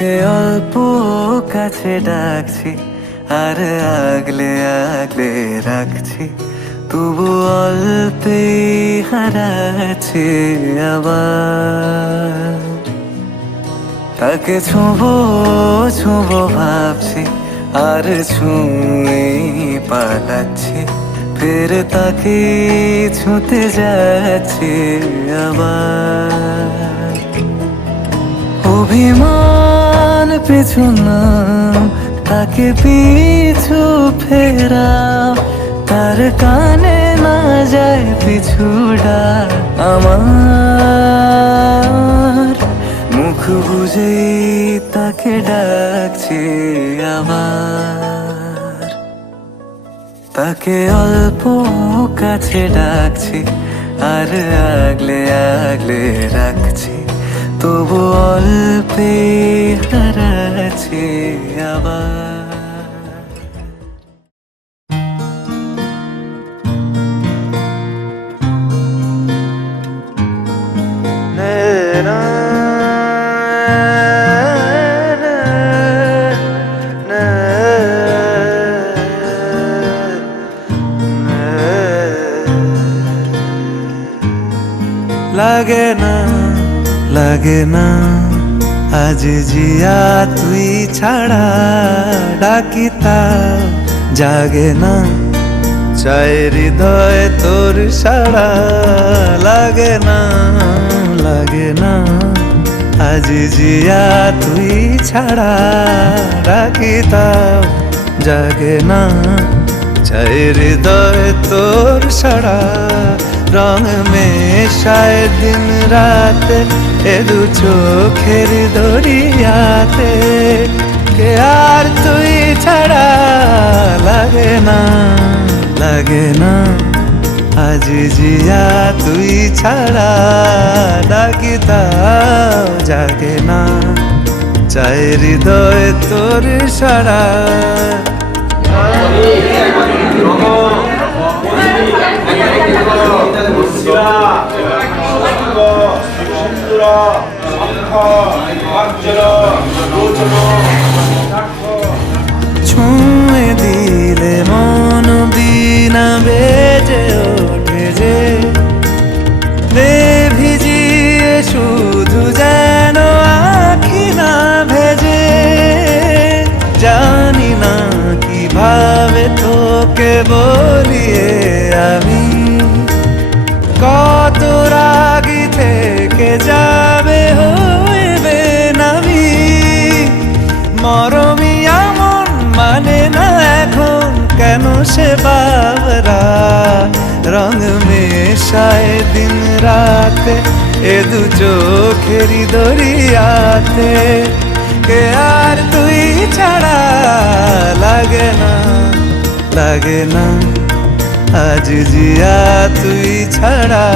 তাকে অল্প কাছে ডাকছি আর আগলে আগলে রাখছি, তবু অল্পে হারাচ্ছে আবার। তাকে ছোঁবো ছোঁবো ভাবছি আর ছুঁয়ে পালাচ্ছি, ফের তাকে ছুঁতে যাচ্ছে আবার। অভিমান পেছনাম তাকে পিছু ফেরাও, তার কানে না যায় পিছুডা আমার। মুখ বুঝে তাকে ডাকছি আবার। তাকে অল্প কাছে ডাকছি আর আগলে আগলে রাখছি, তবু অল্পে হারাচ্ছি আবার। লাগে না লাগে না আজ জিয়া তুই ছাড়া, ডাকি তাও জাগে না, চাই হৃদয় তোর সাড়া। লাগে না লাগে না আজ জিয়া তুই ছাড়া, ডাকি তাও জাগে না, চাই হৃদয় তোর সাড়া। রং মেশায় দিন রাতে এ দু চোখের দরিয়াতে, কে আর তুই ছাড়া। লাগে না লাগে না আজ জিয়া তুই ছাড়া, ডাকি তাও জাগে না, চাই হৃদয় তোর সাড়া। ছুঁয়ে দিলে মন বিনা বেজে ওঠে যে, রে ভিজিয়ে শুধু যেন আখি না ভেজে। জানি না কিভাবে তোকে বলিয়ে আমি, কত রাগি থেকে যাবে হইবে নামি। মরমি এমন মানে না এখন কেন সে বাবরা, রং মেশায় দিন রাতে এ দু চোখেরই দরিয়াতে, কে আর তুই ছাড়া। লাগে না লাগে না আজ জিয়া তুই ছাড়া,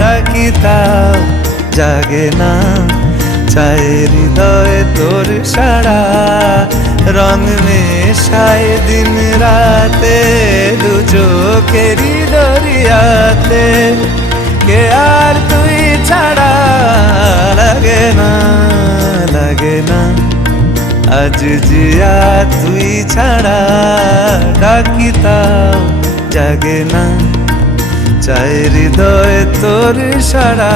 ডাকি তাও জাগে না, চাই হৃদয় তোর সাড়া। রং মেশায় দিন রাতে দু চোখেরই দরিয়াতে, কে আর তুই ছাড়া। লাগে না লাগে না আজ জিয়া তুই ছাড়া, ডাকি তাও জাগে না, চাই হৃদয় তোর সাড়া।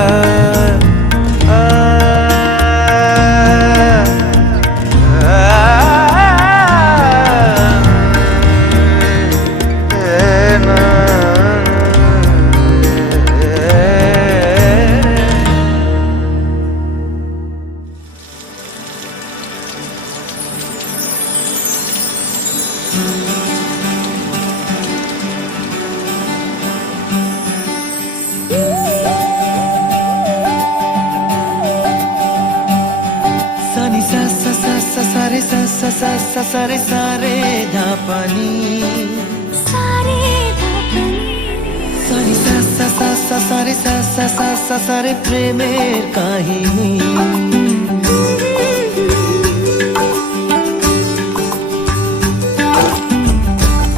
सारे सारे धापनी सारे सारे सारे प्रेमेर काहिनी।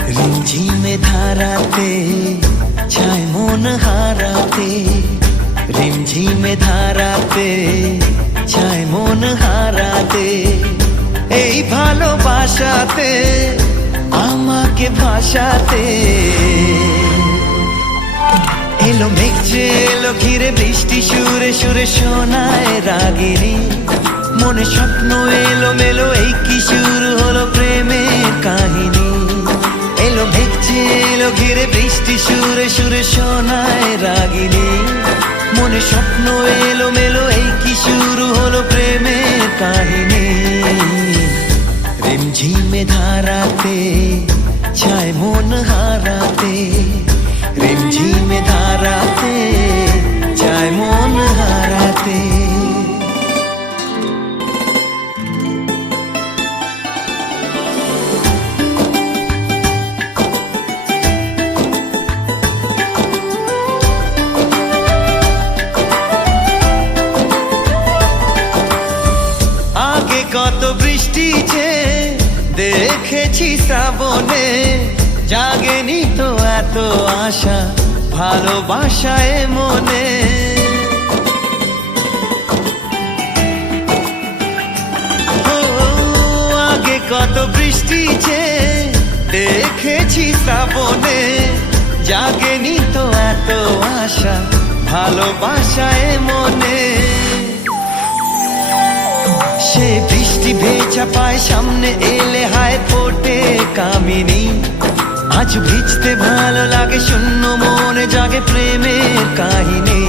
रिमझिमे धाराते छाय मन हाराते, रिमझिमे धाराते छाय मन हाराते। এই ভালোবাসাতে আমাকে ভাসাতে। এলো মেঘ যে এলো ঘিরে বৃষ্টি সুরে সুরে শোনায় রাগিনী, মনে স্বপ্ন এলো মেলো এই কি শুরু হলো প্রেমের কাহিনী। এলো মেঘ যে এলো ঘিরে বৃষ্টি সুরে সুরে শোনায় রাগিনী, মনে স্বপ্ন এলো মেলো এই কি শুরু হলো প্রেমের কাহিনী। রিমঝিমে ধারাতে চায় মন হারাতে, রিমঝিমে ধারাতে চায় মন হারাতে। আগে কত বৃষ্টি যে দেখেছি শ্রাবণে, জাগেনি তো এত আশা ভালোবাসায় মনে। ও আগে কত বৃষ্টি যে দেখেছি শ্রাবণে, জাগেনি তো এত আশা ভালোবাসায় মনে। সে বৃষ্টি ভেজা পায় সামনে এলে হায় ফোটে কামিনী, আজ ভিজতে ভালো লাগে শূন্য মনে জাগে প্রেমের কাহিনী।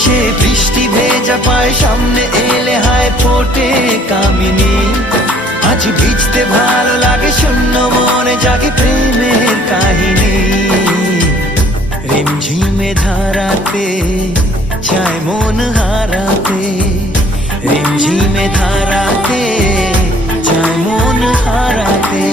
সে বৃষ্টি ভেজা পায় সামনে এলে হায় ফোটে কামিনী, আজ ভিজতে ভালো লাগে শূন্য মনে জাগে প্রেমের কাহিনী। রিমঝিমে ধারাতে চায় মন হারাতে, রিমঝিমে ধারাতে চায় মন হারাতে।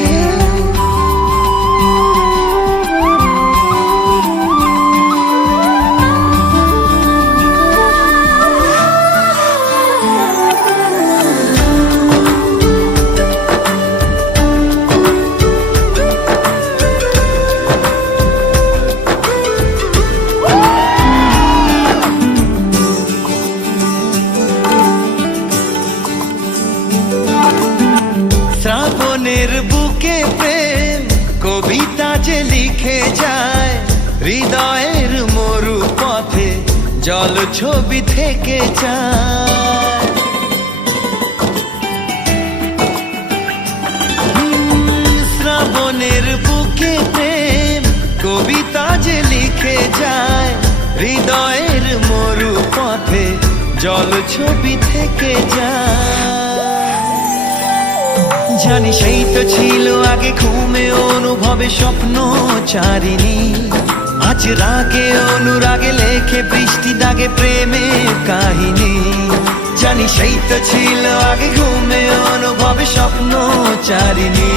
শ্রাবণের বুকে প্রেম কবিতা যে লিখে যায়, হৃদয়ের মরু পথে জল ছবি থেকে যায়। শ্রাবণের বুকে প্রেম কবিতা যে লিখে যায়, হৃদয়ের মরু পথে জল ছবি থেকে যায়। জানি সেই তো ছিল আগে ঘুমে অনুভবে স্বপ্ন চারিণী, আজ রাগে অনুরাগে লেখে বৃষ্টি দাগে প্রেমের কাহিনী। জানি সেই তো ছিল আগে ঘুমে অনুভবে স্বপ্ন চারিণী,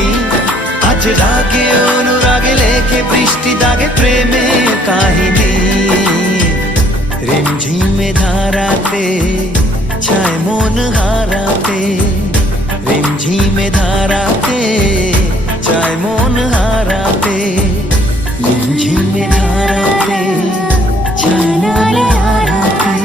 আজ রাগে অনুরাগে লেখে বৃষ্টি দাগে প্রেমের কাহিনী। রিমঝিমে ধারাতে চায় মন হারাতে, রিমঝিমে ধারাতে চায় মন হারাতে, রিমঝিমে ধারাতে চায় মন হারাতে।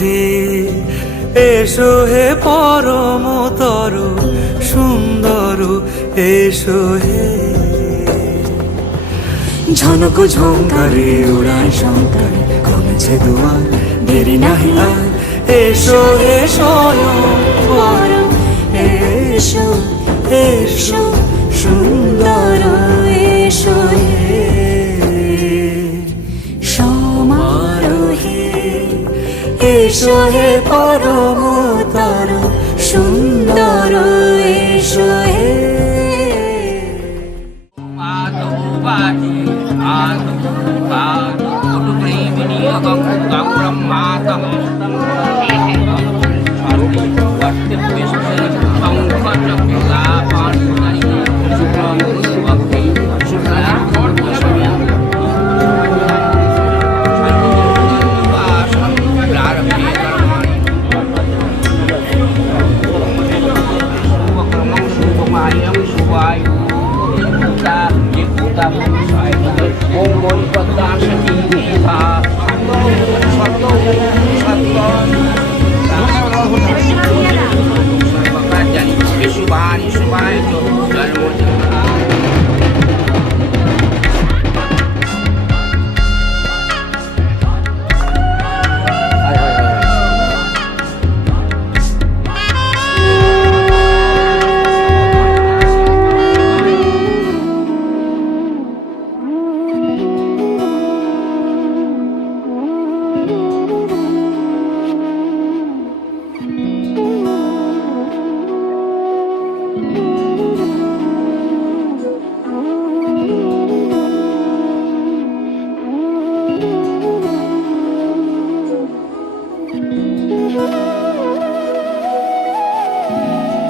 হে এসো হে পরমতর সুন্দর এসো হে। ঝনক ঝঙ্কারে উড়ায় শঙ্কারে কমেছে দুয়ার দেরি নাহি আর এসো হে স্বয়ংবর এসো এসো সুন্দর এসো হে সমারোহে এসো হে পরমতর সুন্দর এসো হে।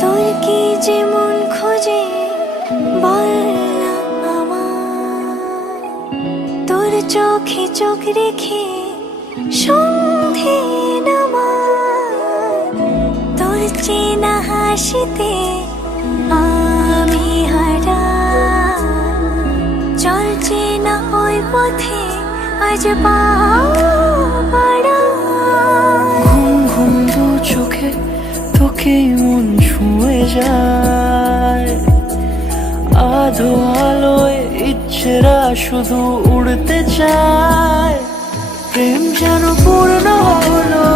তোর কি যে মন খোঁজে বল না আমায়, তোর চোখে চোখ রেখে সন্ধে নামায়, তোর চেনা হাসিতে আমি হারাই, চল চেনা ওই পথে আজ পা বাড়াই। ঘুম ঘুম দু চোখে তোকে মন ছুঁয়ে যায়, আধো আলোয় ইচ্ছেরা শুধু উড়তে চায়। প্রেম যেন পূর্ণ হলো,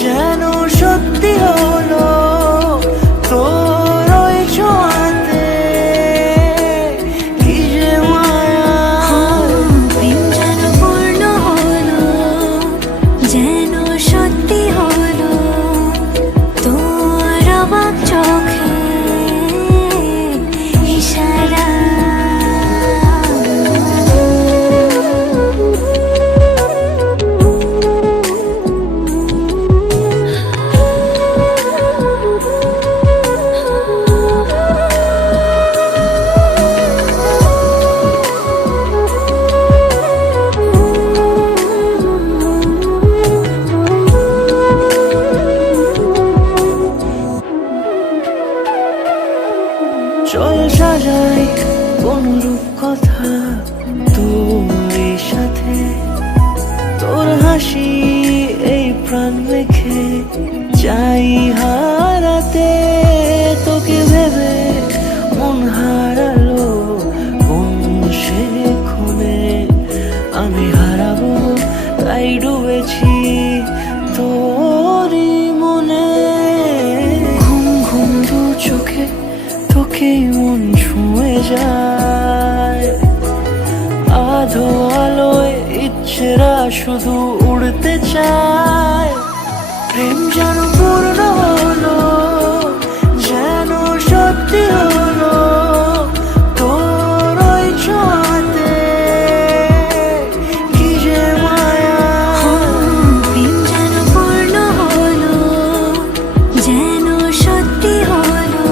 যেন সত্যি হলো তোর ওই ছোঁয়াতে, কি যে মায়া। প্রেম যেন পূর্ণ হলো, যেন সত্যি হলো তোর অবাক চোখে ইশারা। চল সাজাই কোন রূপ কথা তোর সাথে, তোর হাসি এই প্রাণ রেখে চাই হারাতে। তোকে ভেবে মন হারালো কোন সে ক্ষণে, আমি হারাবো তাই ডুবেছি তোরই মনে। ঘুম ঘুম দু চোখে তোকে মন ছুঁয়ে যায়, আধো আলোয় ইচ্ছেরা শুধু উড়তে চায়। প্রেম যেন পূর্ণ হলো, যেন সত্যি হলো তোর ওই ছোঁয়াতে, কি যে মায়া। প্রেম যেন পূর্ণ হলো, যেন সত্যি হলো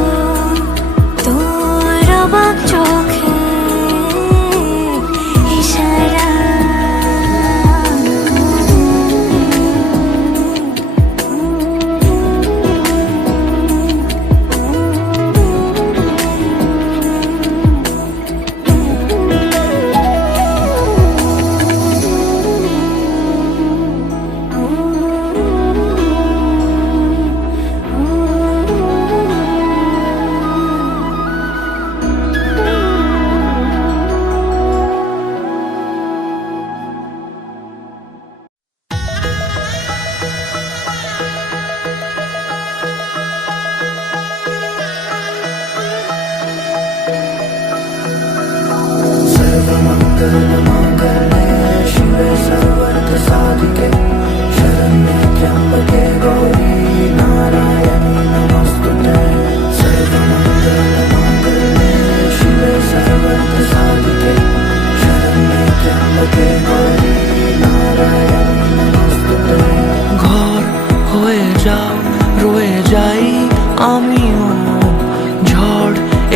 তোর অবাক চোখে ইশারা।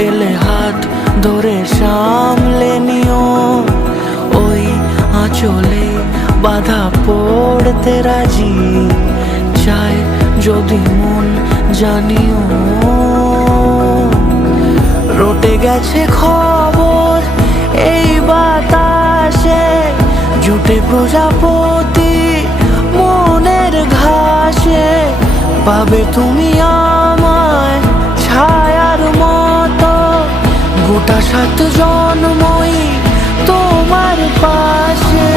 এলে হাত ধরে সামলে নিও, ওই আঁচলে বাধা পড়তে রাজি, চাই যদি মন জানিও। রটে গেছে খবর এই বাতাসে, জুটে প্রজাপতি মনের ঘাসে, পাবে তুমি আমায় ছায়ার মতো, গোটা 7 জন্মই তোমার পাশে।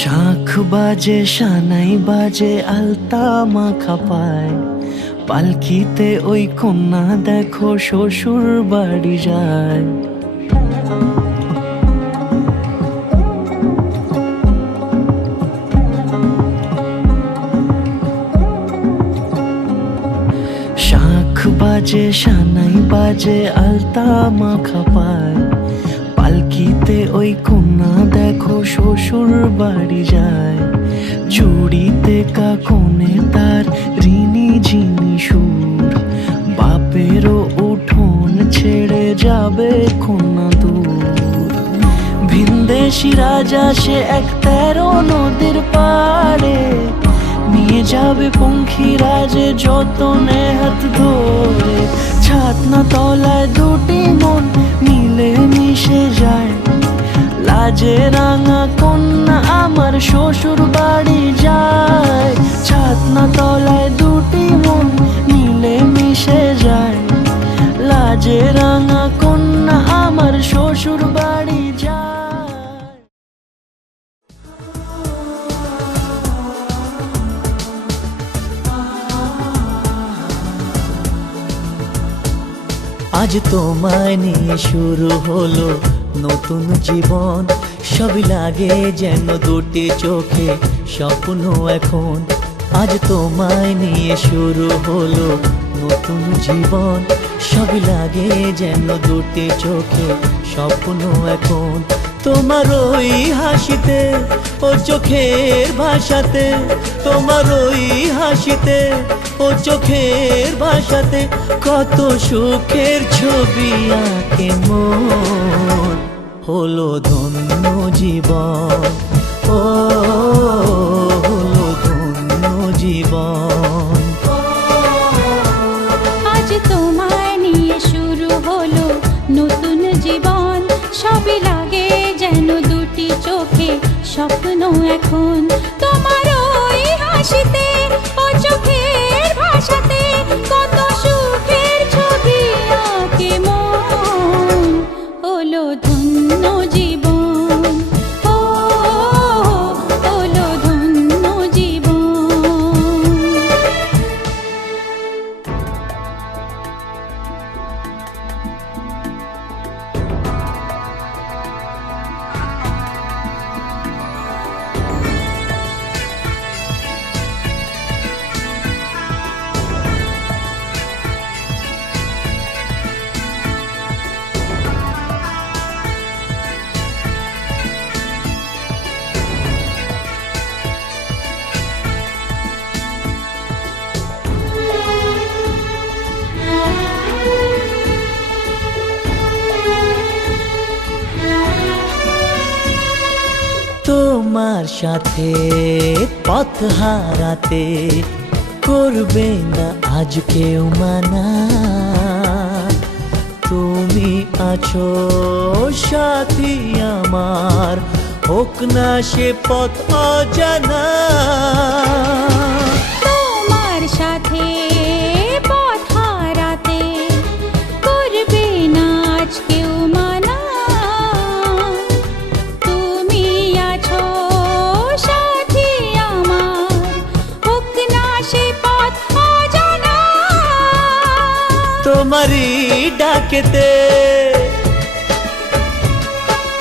শাঁখ বাজে সানাই বাজে আলতা মাখা পায়, পালকিতে ওই কন্যা দেখো শ্বশুর বাড়ি যায়। শাঁখ বাজে সানাই বাজে আলতা মাখা পায়, পালকিতে ওই কন্যা দেখো শ্বশুর বাড়ি যায়। চুড়িতে কাকনে তার ঋণী ঝিনি সুর, বাপেরও উঠোন ছেড়ে যাবে কন্যা দূর। ভিনদেশি রাজা সে এক 13 নদীর পাড়ে, নিয়ে যাবে পঙ্খিরাজে যতনে হাত ধরে। ছাতনা তলায় দুটি মন মিলে মিশে যায়, লাজে রাঙা কন্যা আমার শ্বশুর বাড়ি যায়। ছাতনা তলায় দুটি মন মিলে মিশে যায়, লাজে রাঙা কন্যা আমার শ্বশুর বাড়ি যায়। আজ তোমায় নিয়ে শুরু হলো নতুন জীবন, সবই লাগে যেন দুটি চোখে স্বপ্ন এখন। আজ তোমায় নিয়ে শুরু হলো নতুন জীবন, সবই লাগে যেন দুটি চোখে স্বপ্ন এখন। তোমার ওই হাসিতে ও চোখের ভাষাতে, তোমার ওই হাসিতে ও চোখের ভাষাতে, কত সুখের ছবি আঁকে মন। হলো ধন্য জীবন, ও হলো ধন্য জীবন। আজ তোমায় নিয়ে শুরু হলো নতুন জীবন, সবই লাগে যেন দুটি চোখে স্বপ্ন এখন। তোমার ওই হাসিতে ও চোখের ভাষাতে, কত সুখের ছবি আঁকে মন। হলো ধন্য জীবন, ও হলো ধন্য জীবন। তোমার সাথে পথ হারাতে করবে না আজ কেউ মানা। তুমি আছো সাথী আমার, হোক না সে পথ অজানা। তোমার সাথে পথ হারাতে করবে না আজ কেউ মানা। তুমি আছো সাথী আমার, হোক না সে পথ অজানা। তোমারই ডাকেতে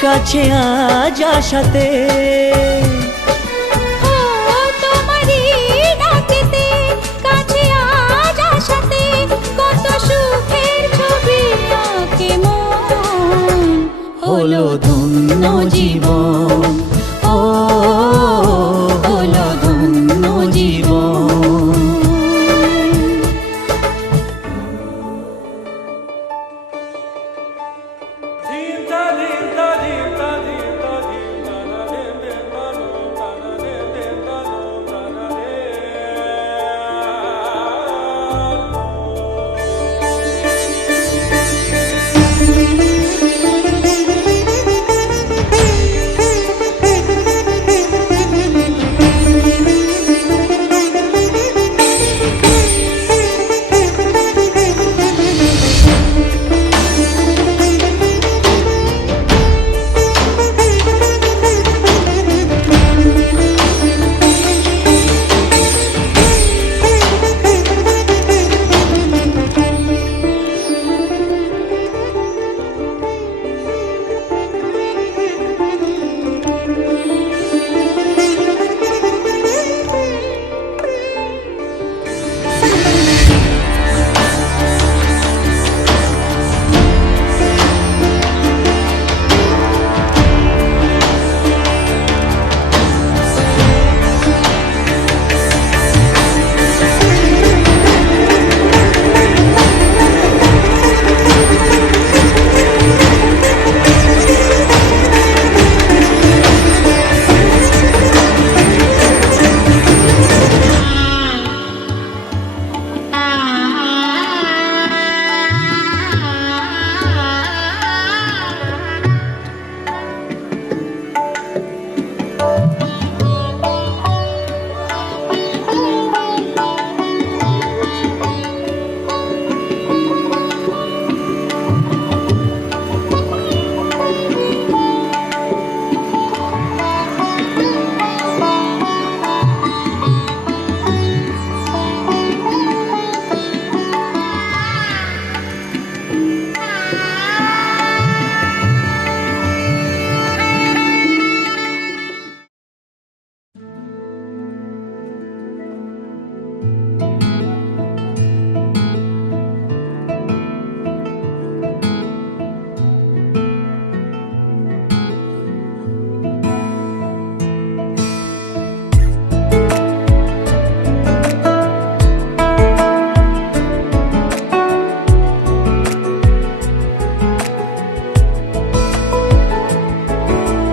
কাছে আজ আশাতে, তোমারই ডাকেতে কাছে আজ আশাতে কত সুখের ছবি আঁকে মন। হলো ধন্য জীবন, ও হলো ধন্য জীবন।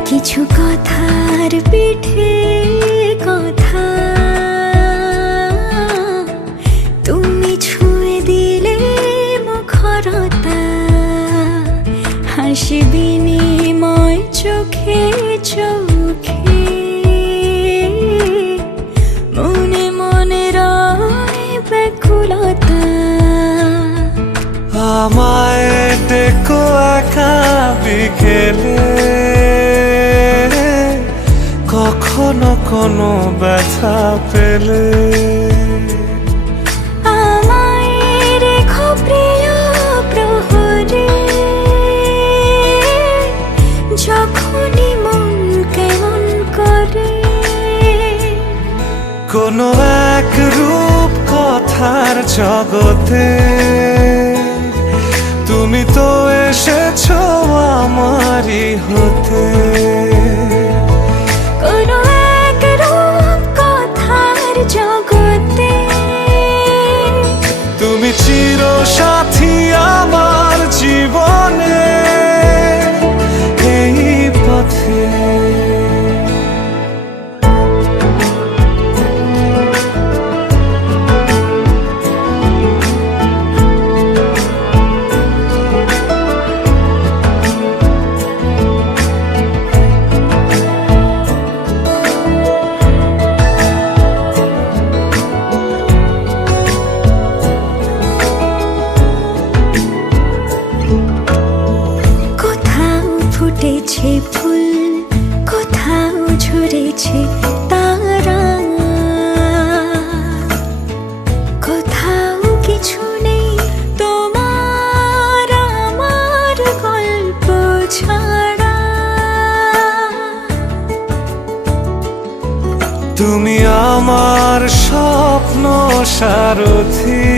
কিছু কথার পিঠে কথা তুমি ছুঁয়ে দিলে মুখরতা, হাসি বিনিময় চোখে চোখে, মনে মনে রয় ব্যাকুলতা। আমায় ডেকো একা বিকেলে, কখনো কোনো ব্যথা পেলে। আমায় রেখো প্রিয় প্রহরে, যখনই মন কেমন করে। কোনো এক রূপ কথার জগতে তুমি তো এসেছো আমারই হতে। কোনো এক রূপ কথার জগতে তুমি চির সাথী আমার জীবনে, এই পথে। আমার স্বপ্ন সারথি,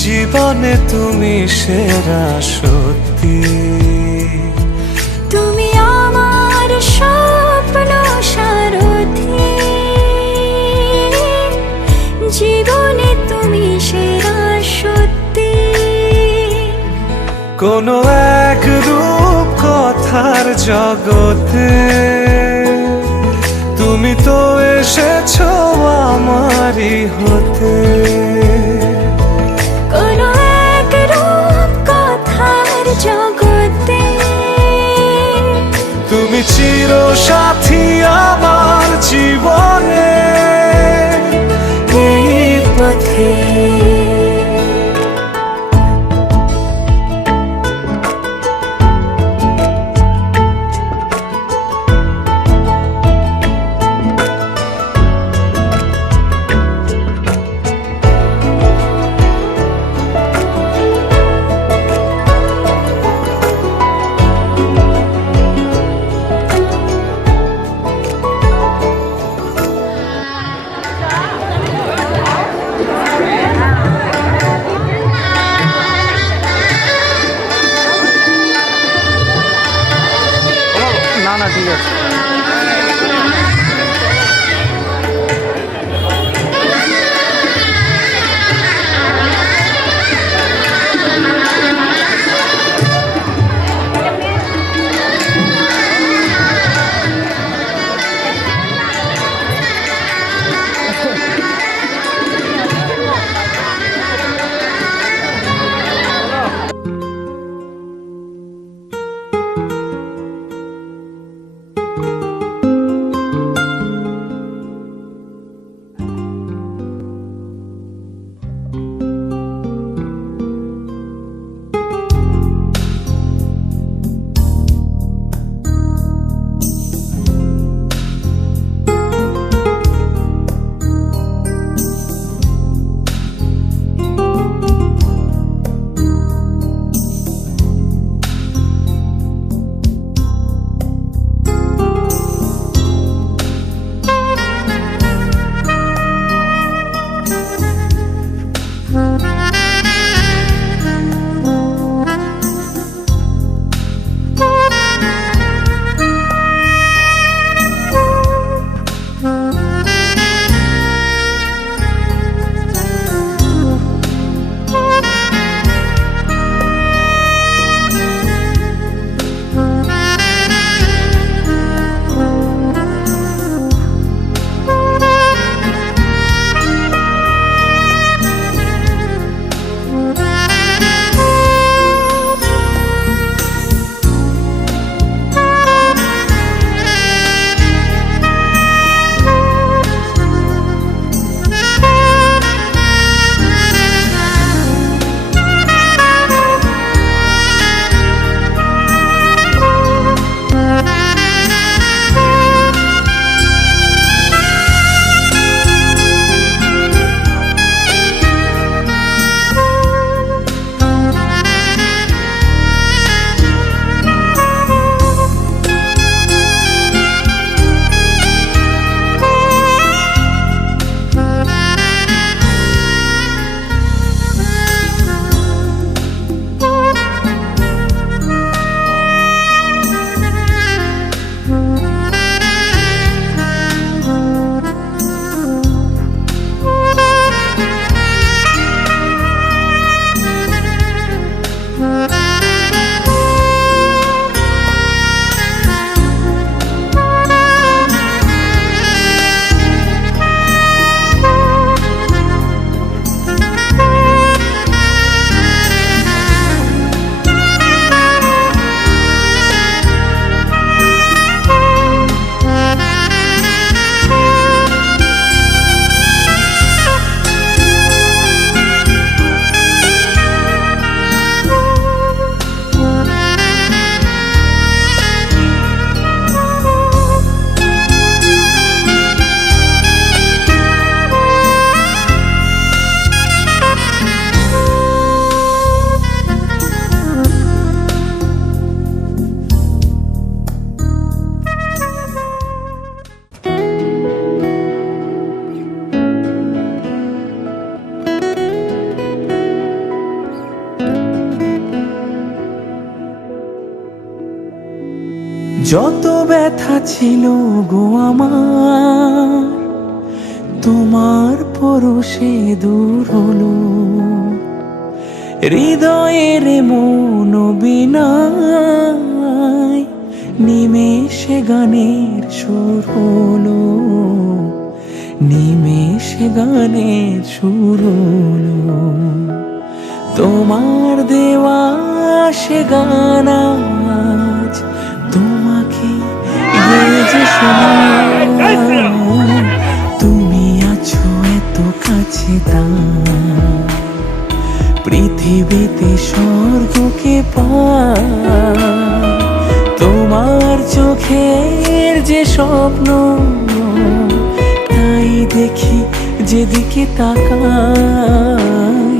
জীবনে তুমি সেরা সত্যি। তুমি আমার স্বপ্ন সারথি, জীবনে তুমি সেরা সত্যি। কোনো এক রূপ কথার জগতে তুমি তো এসেছো আমারই হতে। কোনো এক রূপ কথার জগতে তুমি চির সাথী আমার জীবনে এই পথে। যত ব্যথা ছিল গো আমার, তোমার পরশে দূর হলো। হৃদয়ের মন বিনায় নিমেষে গানের সুর হলো, নিমেষে গানের সুর হলো। তোমার দেওয়া সে গান আজ তোমাকে গেয়ে যে শোনাই। তুমি আছো এত কাছে তাই পৃথিবীতে স্বর্গকে পাই। তোমার চোখের যে স্বপ্ন তাই দেখি যেদিকে তাকাই।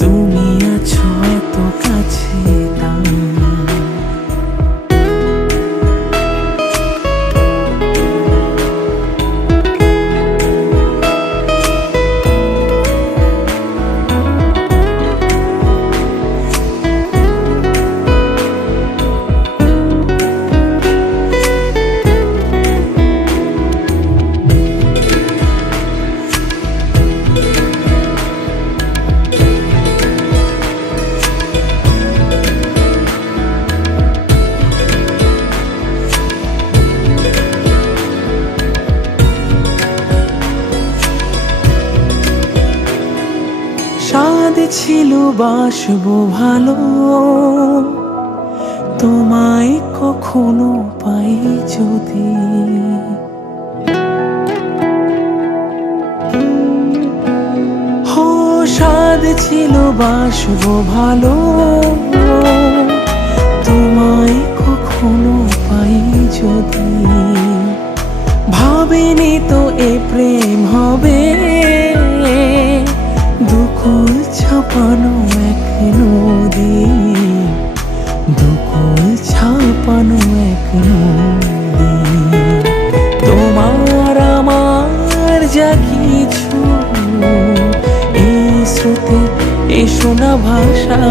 তুমি আছো এত কাছে তাই। স্বাদ ছিল বাসবো ভালো, তোমায় কখনো পাই যদি। হো স্বাদ ছিল বাসবো ভালো, তোমায় কখনো পাই যদি। ভাবিনি তো এ প্রেম হবে, দুকুল ছাপানো এক নদী, দুকুল ছাপানো এক নদী। তোমার আমার যা কিছু এই স্রোতে এ শোনা ভাষা